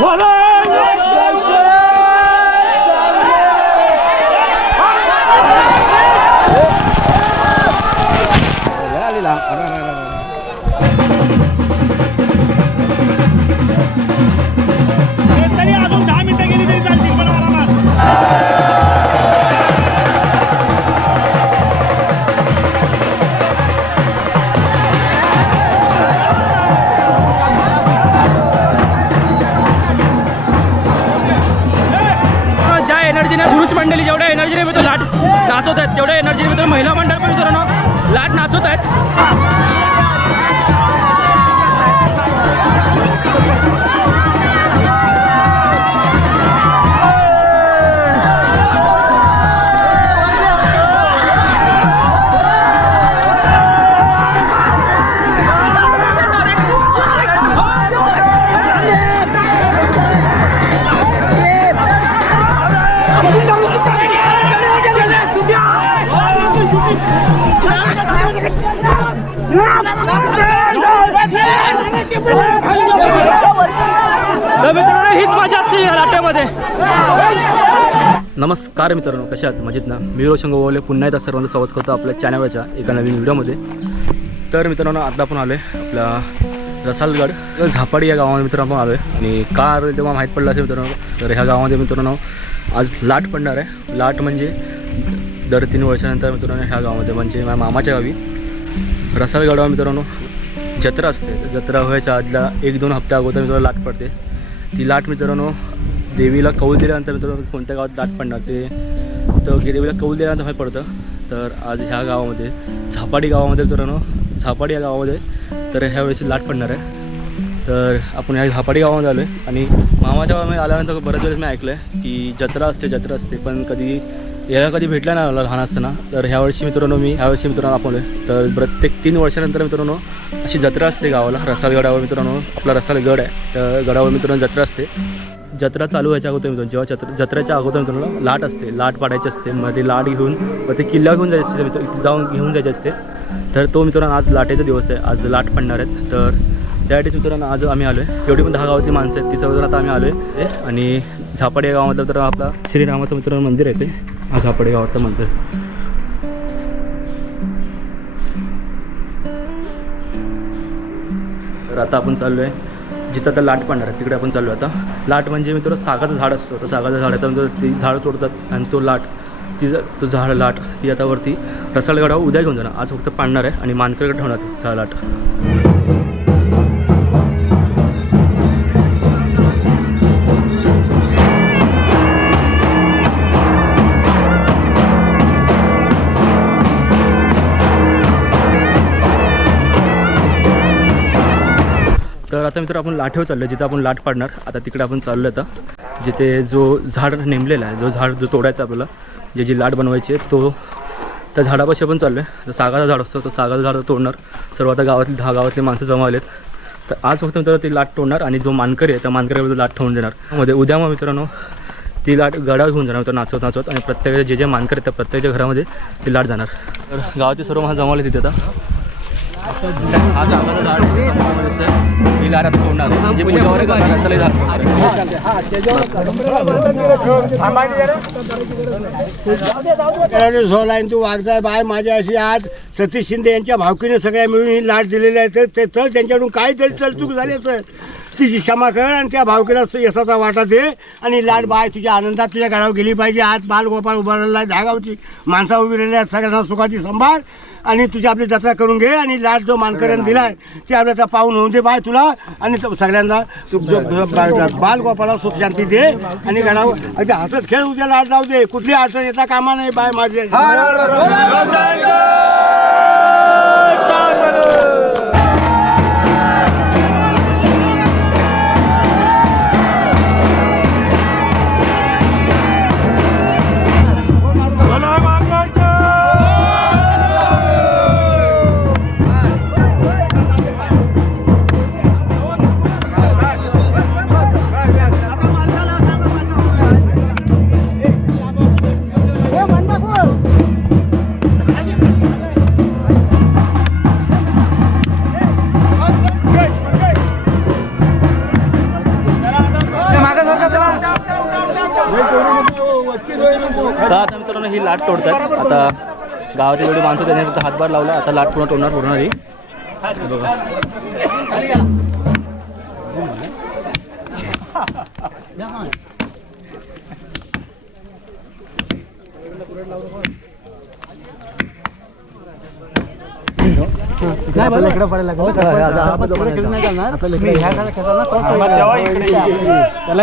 तरी एनर्जीने मिळतो नाचवत आहेत तेवढ्या एनर्जीने मिळतो महिला मंडळ तर मित्रांनो हीच मजा असते या लाट्यामध्ये नमस्कार मित्रांनो कशा आहात? मजेत ना? मी रोशन गोवाले पुन्हा एकदा सर्वांचं स्वागत करतो आपल्या चॅनलच्या एका नवीन व्हिडिओमध्ये. तर मित्रांनो आता आपण आलो आहे आपला रसालगड झापाडी या गावामध्ये मित्रांनो आपण आलो आहे आणि का तेव्हा माहीत पडलं असेल मित्रांनो तर ह्या गावामध्ये मित्रांनो आज लाट पडणार आहे. लाट म्हणजे दर तीन वर्षानंतर मित्रांनो ह्या गावामध्ये म्हणजे माझ्या मामाच्या गावी. रसाळगडावर मित्रांनो. जत्रा असते. तर जत्रा व्हायच्या आदल्या एक दोन हप्त्या अगोदर मित्रांनो लाट पडते. ती लाट मित्रांनो देवीला कौल दिल्यानंतर मित्रांनो कोणत्या गावात लाट पडणार ते? तर देवीला कौल दिल्यानंतर माहीत पडतं. तर आज ह्या गावामध्ये झापाडी गावामध्ये मित्रांनो झापाडी या गावामध्ये तर ह्यावेळेस लाट पडणार आहे. तर आपण ह्या झापाडी गावामध्ये आलो आहे आणि मामाच्या गावामध्ये आल्यानंतर बऱ्याच वेळेस मी ऐकलं आहे की जत्रा असते जत्रा असते पण कधी याला कधी भेटला नाही मला लहान असताना. तर ह्या वर्षी मित्रांनो मी ह्यावर्षी मित्रांनो आपण तर प्रत्येक तीन वर्षानंतर मित्रांनो अशी जत्रा असते गावाला रसालगडावर मित्रांनो. आपला रसालगड आहे. तर गडावर मित्रांनो जत्रा असते. जत्रा चालू व्हायच्या अगोदर मित्रांनो जेव्हा जत्रा जत्रेच्या अगोदर मित्रांनो लाट असते. लाट पाडायची असते. मग ते लाट घेऊन मग ते किल्ला घेऊन जायचे असते. मित्र जाऊन घेऊन जायचे असते. तर तो मित्रांनो आज लाटेचा दिवस आहे. आज लाट पडणार आहेत. तर त्यासाठी मित्रांनो आज आम्ही आलो आहे एवढी पण दहा गावातली माणसं आहेत ती सर्वजण आता आम्ही आलो आहे आणि झापाडी या गावामधलं तर आपला श्रीरामाचं मित्रांनो मंदिर आहे ते हा झापाडी गावाचं मंदिर. तर आता आपण चाललो आहे जिथं आता लाट पाडणार आहे तिकडे आपण चाललो आहे आता. लाट म्हणजे मित्र सागाचं झाड असतो. तर सागाचं झाडाचं तर ती झाड तोडतात आणि तो लाट ती तो झाड लाट ती आता वरती रसाळगडावर उद्या घेऊन जाणार. आज फक्त पाडणार आहे आणि मानकरकडे ठेवणार झाड लाट. आता मित्र आपण लाठेवर चाललो आहे जिथं आपण लाट पाडणार आता तिकडे आपण चाललो आहे आता. जिथे जो झाड नेमलेला आहे जो झाड जो तोडायचा आपल्याला जे जी लाट बनवायची आहे तो त्या झाडापाशी आपण चाललो आहे तर सागाचा झाड असतो तो सागाचं झाड तोडणार. सर्व आता गावातली दहा गावातले माणसं जमावलेत तर आज फक्त मित्रांनो ती लाट तोडणार आणि जो मानकरी आहे त्या मानकरीवर लाट ठेवून देणार. मध्ये उद्या मग मित्रांनो ती लाट गडावर घेऊन जाणार तर नाचवत नाचवत. आणि प्रत्येक जे जे मानकर आहेत त्या प्रत्येकाच्या घरामध्ये ती लाट जाणार. तर गावाचे सर्व माणसं जमावले तिथे आता. हा तोडणार तू वागताय बाय माझ्या अशी आज सतीश शिंदे यांच्या भावकीने सगळ्या मिळून ही लाट दिलेली आहे. तर ते तर त्यांच्याकडून काहीतरी चलचूक झाली असेल तिची क्षमा कर आणि त्या भावकीला यशाचा वाटा दे आणि लाट बाय तुझ्या आनंदात तुझ्या घरावर गेली पाहिजे. आज बालगोपाळ उभा राहिला आहे धागावची माणसा उभी राहिल्या सगळ्यांना सुखाची संभाळ. आणि तुझी आपली जत्रा करून घे आणि लाट जो मानकऱ्याने दिलाय ते आपल्याचा पाहून होऊन दे बाय तुला. आणि तो सगळ्यांना सुख बालगोपाला सुख शांती दे. आणि घरावर अगदी हसत खेळ उद्या लाट जाऊ दे. कुठली अडचण येता कामा नाही बाय माझे. लाट तोडतात आता गावातील जेवढी माणसं त्यांनी फक्त हातभार लावला आता लाट पूर्ण तोडणार पूर्ण ही हे बघा त्याला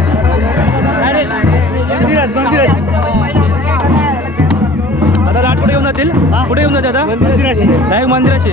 आता लाट कुठे येऊन जातील. कुठे येऊन जाते आता मंदिराशी. डायरेक्ट मंदिराशी.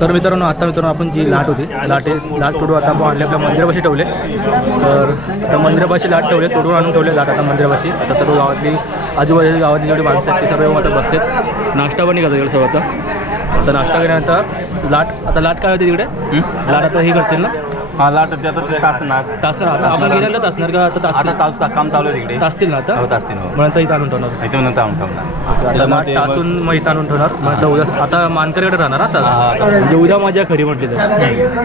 तर मित्रांनो आता मित्रांनो आपण जी लाट होती लाट लाट तोडू आता आपण आणले आपल्या मंदिरापाशी ठेवले. तर आता मंदिरापाशी लाट ठेवले तोडून आणून ठेवले लाट आता मंदिरापाशी. आता सर्व गावातली आजूबाजूच्या गावातली जेवढी माणसं आहेत ती सर्व आता बसतात नाश्ता पण निघाला इकडे सर्व आता आता नाश्ता केल्यानंतर लाट आता लाट काय होती तिकडे? लाट आता ही करतील ना? हा लाट ते आता ते तासणार तासणार आता आपण गेल्यानंतर तासणार का? आता आता तास तासचा काम चालू आहे तिकडे. तासतील ना आता? हो तासतील हो. इथं आणून ठेवणार. इथे आणून ठेवणार. आता मग- तासून मग इथं आणून ठेवणार. मग आता उद्या आता मानकरीकडे राहणार आता? हा, आता. म्हणजे उद्या माझ्या खरी म्हटली तर.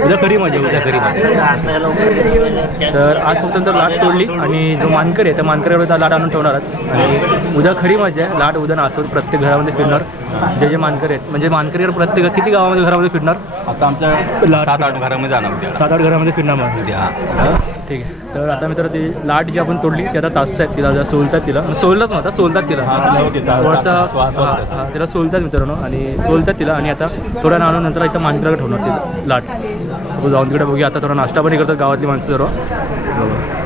उद्या खरी माझ्या उद्या. घरी माझ्या तर आज फक्त लाट तोडली आणि जो मानकरी आहे त्या मानकरीवर लाट आणून ठेवणारच. आणि उद्या खरी मजा आहे. लाट उद्या नाचवत प्रत्येक घरामध्ये फिरणार. जे जे मानकरी आहेत. म्हणजे मानकरीवर प्रत्येक किती गावामध्ये घरामध्ये फिरणार? आता आमच्या लाट सात आठ घरामध्ये जाणार उद्या. सात आठ घरामध्ये फिरणार मग उद्या. ठीक आहे. तर आता मित्र ती लाट जी आपण तोडली ती आता तासतायत तिला जरा सोलतात तिला. सोललाच नव्हता सोलतात तिला. तिला वरचा सोलतात. तिला सोलतात मित्रांनो आणि सोलतात तिला आणि आता थोड्या आणून नंतर इथं मानकराकडे ठेवणार तिला लाट. जाऊन तिकडे बघूया. आता थोडा नाश्ता पण करतात गावातली माणसं सर्व बघा.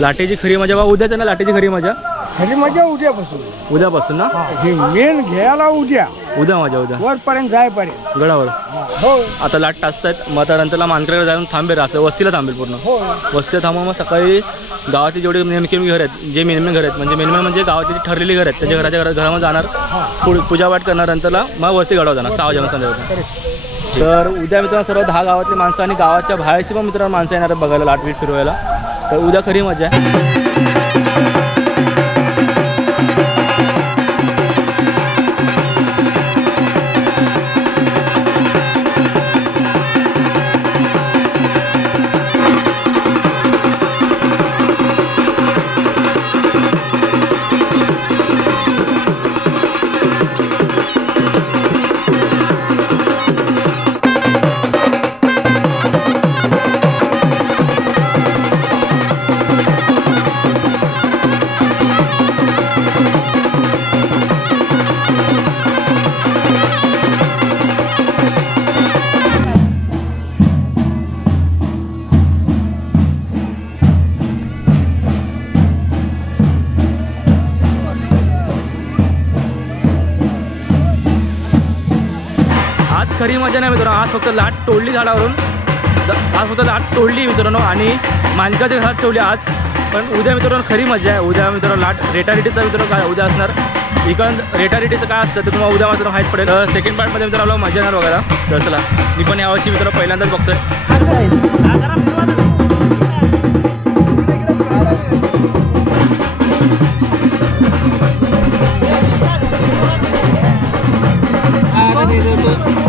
लाटेची खरी मजा बा उद्याच आहे ना लाटेची खरी मजा? खरी मजा उद्यापासून. उद्यापासून ना? हे मेन घ्यायला उद्या. उद्या मजा उद्या. वरपर्यंत जायपर्यंत. गडावर? हो. आता लाट टाचतायत मग आता नंतरला मानकऱ्याकडे जाऊन थांबेल असं वस्तीला थांबेल पूर्ण. हो. वस्तीला थांबून मग सकाळी गावाचे जेवढे नेमके घर आहेत जे मेनमेन घर आहेत म्हणजे मेनमेन म्हणजे गावाचे जे ठरलेली घर आहेत त्याच्या घराच्या घरात घरामध्ये जाणार पुढे पूजापाठ करणार नंतरला मग वरती गडावर जाणार सहा जण संध्याकाळी. तर उद्या मित्रांनो सर्व दहा गावातली माणसं आणि गावाच्या बाहेरची पण मित्रांनो माणसं येणार बघायला लाटवीट फिरवायला. तर उद्या खरी मजा आहे. खरी मजा नाही मित्रांनो. आज फक्त लाट तोडली झाडावरून. आज फक्त लाट तोडली मित्रांनो आणि मानकाच्या घरात ठेवली आज. पण उद्या मित्रांनो खरी मजा आहे. उद्या मित्रांनो लाट रेटारिटीचा मित्रांनो काय उद्या असणार? इकडं रेटारिटीचं काय असतं ते तुम्हाला उद्या मात्र माहीत पडेल. सेकंड पार्टमध्ये मित्रांनो मजा येणार बघायला तर चला मी पण यावर्षी मित्रांनो पहिल्यांदाच बघतोय. तरी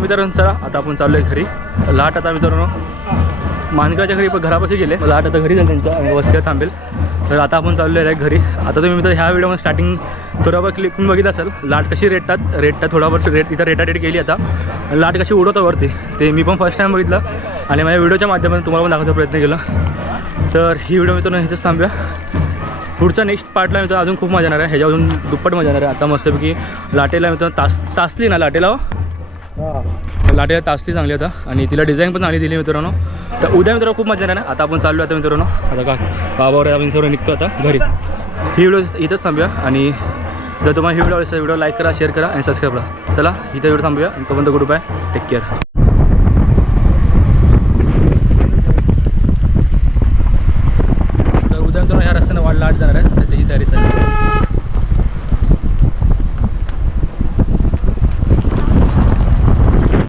मित्रांनो चला आता आपण चाललो आहे घरी. लाट आता मित्रांनो मानकाच्या घरी पण घरापाशी गेले. लाट आता घरी जाईल त्यांच्या आणि वस्तीला थांबेल. तर आता आपण चाललो आहे घरी. आता तुम्ही मित्र ह्या व्हिडिओमध्ये स्टार्टिंग थोडाफार क्लिक बघितलं असेल लाट कशी रेटतात? रेटतात थोडाफार रेट इथं रेटाटेट केली आता. लाट कशी उडवतं वरती? ते मी पण फर्स्ट टाईम बघितलं. आणि माझ्या व्हिडिओच्या माध्यमातून तुम्हाला पण दाखवायचा प्रयत्न केला. तर ही व्हिडिओ मित्रांनो ह्याच्याच थांबूया. पुढचा नेक्स्ट पार्टला मित्र अजून खूप मजा येणार आहे. ह्याच्या अजून दुप्पट मजा येणार आहे. आता मस्तपैकी लाटेला मित्र तास तासली ना लाटेला हो? लाटेला तास्ती चांगली आता. आणि तिला डिझाईन पण चांगली दिली मित्रांनो. तर उद्या मित्रांनो खूप मजा येणार आहे आता आपण चाललो आता मित्रांनो. आता का? बाबावर आपण सर्व निघतो आता घरी. ही व्हिडिओ इथंच थांबूया. आणि जर तुम्हाला ही व्हिडिओ आवडली व्हिडिओ लाईक करा शेअर करा आणि सबस्क्राईब करा. चला इथं व्हिडिओ थांबूया. आणि तोपर्यंत गुड बाय. Take care